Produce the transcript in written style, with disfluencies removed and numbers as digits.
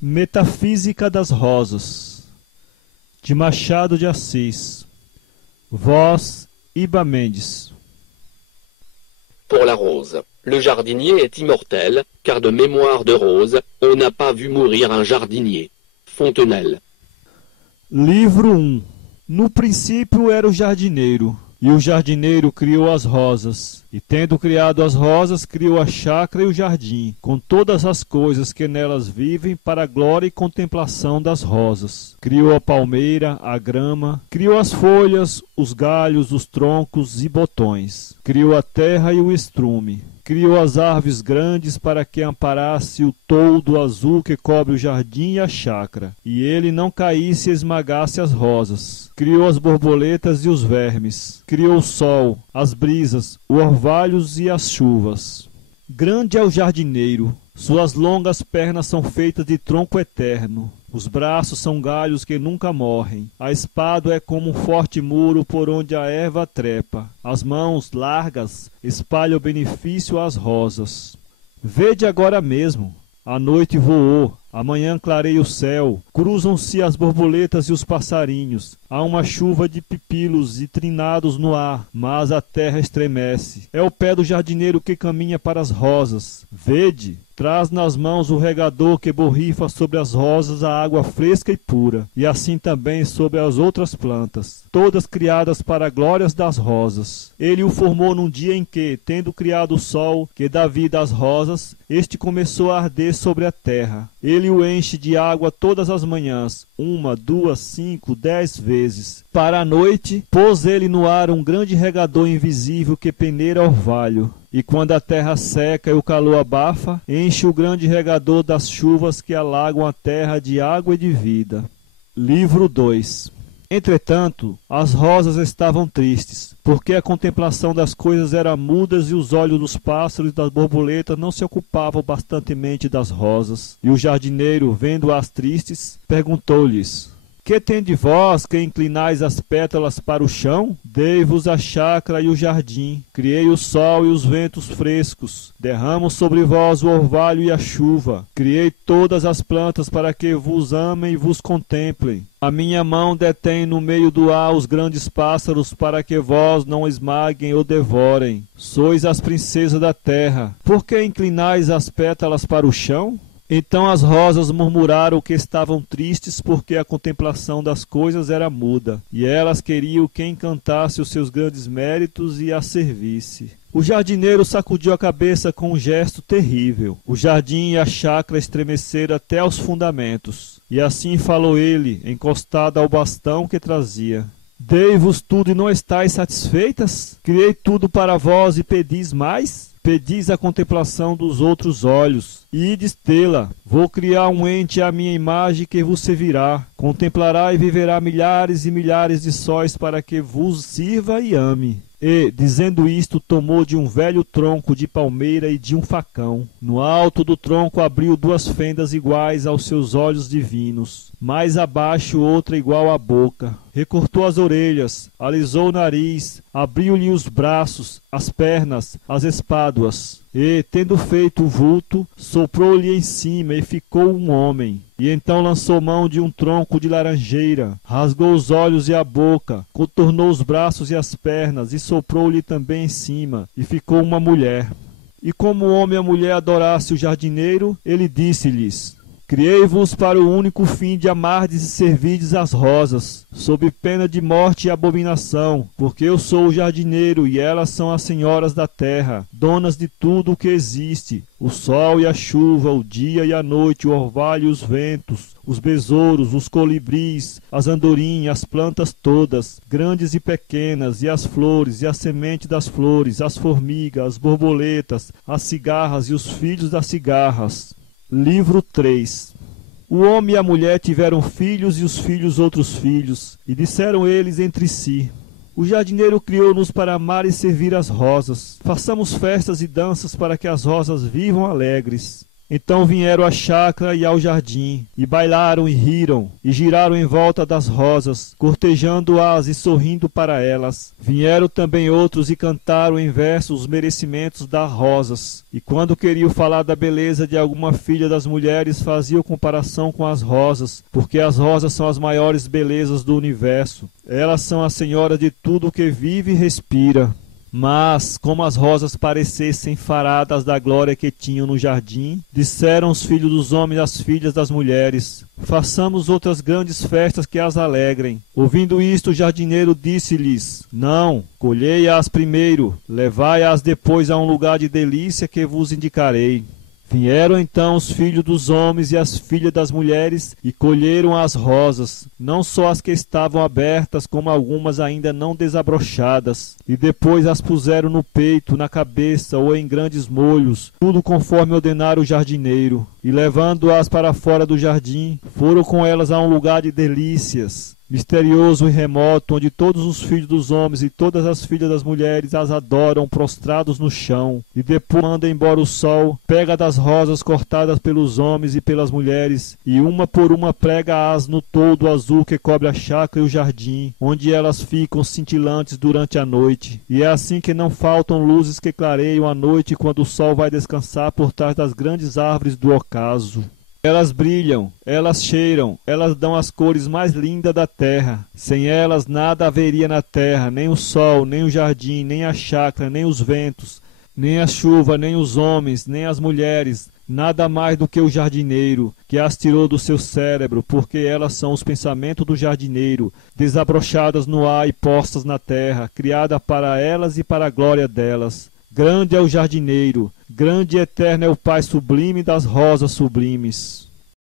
Metafísica das Rosas, de Machado de Assis. Voz Iba Mendes. Pour la rose, le jardinier est immortel, car de mémoire de rose, on n'a pas vu mourir un jardinier. Fontenelle. Livro 1. No princípio era o jardineiro, e o jardineiro criou as rosas, e tendo criado as rosas, criou a chácara e o jardim, com todas as coisas que nelas vivem, para a glória e contemplação das rosas. Criou a palmeira, a grama, criou as folhas, os galhos, os troncos e botões. Criou a terra e o estrume. Criou as árvores grandes para que amparasse o toldo azul que cobre o jardim e a chácara, e ele não caísse e esmagasse as rosas. Criou as borboletas e os vermes. Criou o sol, as brisas, os orvalhos e as chuvas. Grande é o jardineiro, suas longas pernas são feitas de tronco eterno. Os braços são galhos que nunca morrem. A espada é como um forte muro por onde a erva trepa. As mãos largas espalham benefício às rosas. Vede agora mesmo, a noite voou, amanhã clareia o céu, cruzam-se as borboletas e os passarinhos. Há uma chuva de pipilos e trinados no ar, mas a terra estremece. É o pé do jardineiro que caminha para as rosas. Vede, traz nas mãos o regador que borrifa sobre as rosas a água fresca e pura, e assim também sobre as outras plantas, todas criadas para glórias das rosas. Ele o formou num dia em que, tendo criado o sol que dá vida às rosas, este começou a arder sobre a terra. Ele o enche de água todas as manhãs, 1, 2, 5, 10 vezes. Para a noite, pôs ele no ar um grande regador invisível que peneira orvalho. E quando a terra seca e o calor abafa, enche o grande regador das chuvas que alagam a terra de água e de vida. Livro 2. Entretanto, as rosas estavam tristes, porque a contemplação das coisas era muda e os olhos dos pássaros e das borboletas não se ocupavam bastantemente das rosas. E o jardineiro, vendo-as tristes, perguntou-lhes: Que tende vós que inclinais as pétalas para o chão? Dei-vos a chácara e o jardim, criei o sol e os ventos frescos, derramo sobre vós o orvalho e a chuva, criei todas as plantas para que vos amem e vos contemplem. A minha mão detém no meio do ar os grandes pássaros para que vós não esmaguem ou devorem. Sois as princesas da terra, por que inclinais as pétalas para o chão? Então as rosas murmuraram que estavam tristes porque a contemplação das coisas era muda, e elas queriam quem cantasse os seus grandes méritos e as servisse. O jardineiro sacudiu a cabeça com um gesto terrível. O jardim e a chácara estremeceram até aos fundamentos. E assim falou ele, encostado ao bastão que trazia: Dei-vos tudo e não estáis satisfeitas? Criei tudo para vós e pedis mais? Pedis a contemplação dos outros olhos, e ides tê-la. Vou criar um ente à minha imagem que vos servirá. Contemplará e viverá milhares e milhares de sóis para que vos sirva e ame. E, dizendo isto, tomou de um velho tronco de palmeira e de um facão. No alto do tronco abriu 2 fendas iguais aos seus olhos divinos, mais abaixo outra igual à boca. Recortou as orelhas, alisou o nariz, abriu-lhe os braços, as pernas, as espáduas. E, tendo feito o vulto, soprou-lhe em cima e ficou um homem. E então lançou mão de um tronco de laranjeira, rasgou os olhos e a boca, contornou os braços e as pernas, e soprou-lhe também em cima, e ficou uma mulher. E como o homem e a mulher adorassem o jardineiro, ele disse-lhes: Criei-vos para o único fim de amardes e servirdes as rosas, sob pena de morte e abominação, porque eu sou o jardineiro e elas são as senhoras da terra, donas de tudo o que existe, o sol e a chuva, o dia e a noite, o orvalho e os ventos, os besouros, os colibris, as andorinhas, as plantas todas, grandes e pequenas, e as flores, e a semente das flores, as formigas, as borboletas, as cigarras e os filhos das cigarras. Livro 3. O homem e a mulher tiveram filhos e os filhos outros filhos, e disseram eles entre si: O jardineiro criou-nos para amar e servir as rosas. Façamos festas e danças para que as rosas vivam alegres. Então vieram à chácara e ao jardim, e bailaram e riram, e giraram em volta das rosas, cortejando-as e sorrindo para elas. Vieram também outros e cantaram em versos os merecimentos das rosas. E quando queriam falar da beleza de alguma filha das mulheres, faziam comparação com as rosas, porque as rosas são as maiores belezas do universo. Elas são a senhora de tudo que vive e respira. Mas, como as rosas parecessem faradas da glória que tinham no jardim, disseram os filhos dos homens às filhas das mulheres: façamos outras grandes festas que as alegrem. Ouvindo isto, o jardineiro disse-lhes: não, colhei-as primeiro, levai-as depois a um lugar de delícia que vos indicarei. Vieram então os filhos dos homens e as filhas das mulheres e colheram as rosas, não só as que estavam abertas, como algumas ainda não desabrochadas, e depois as puseram no peito, na cabeça ou em grandes molhos, tudo conforme ordenara o jardineiro. E levando-as para fora do jardim, foram com elas a um lugar de delícias, misterioso e remoto, onde todos os filhos dos homens e todas as filhas das mulheres as adoram prostrados no chão. E depois manda embora o sol, pega das rosas cortadas pelos homens e pelas mulheres, e uma por uma prega-as no toldo azul que cobre a chácara e o jardim, onde elas ficam cintilantes durante a noite. E é assim que não faltam luzes que clareiam a noite quando o sol vai descansar por trás das grandes árvores do ocaso. Elas brilham, elas cheiram, elas dão as cores mais lindas da terra. Sem elas nada haveria na terra, nem o sol, nem o jardim, nem a chácara, nem os ventos, nem a chuva, nem os homens, nem as mulheres, nada mais do que o jardineiro, que as tirou do seu cérebro, porque elas são os pensamentos do jardineiro, desabrochadas no ar e postas na terra, criada para elas e para a glória delas. Grande é o jardineiro, grande e eterno é o Pai sublime das rosas sublimes.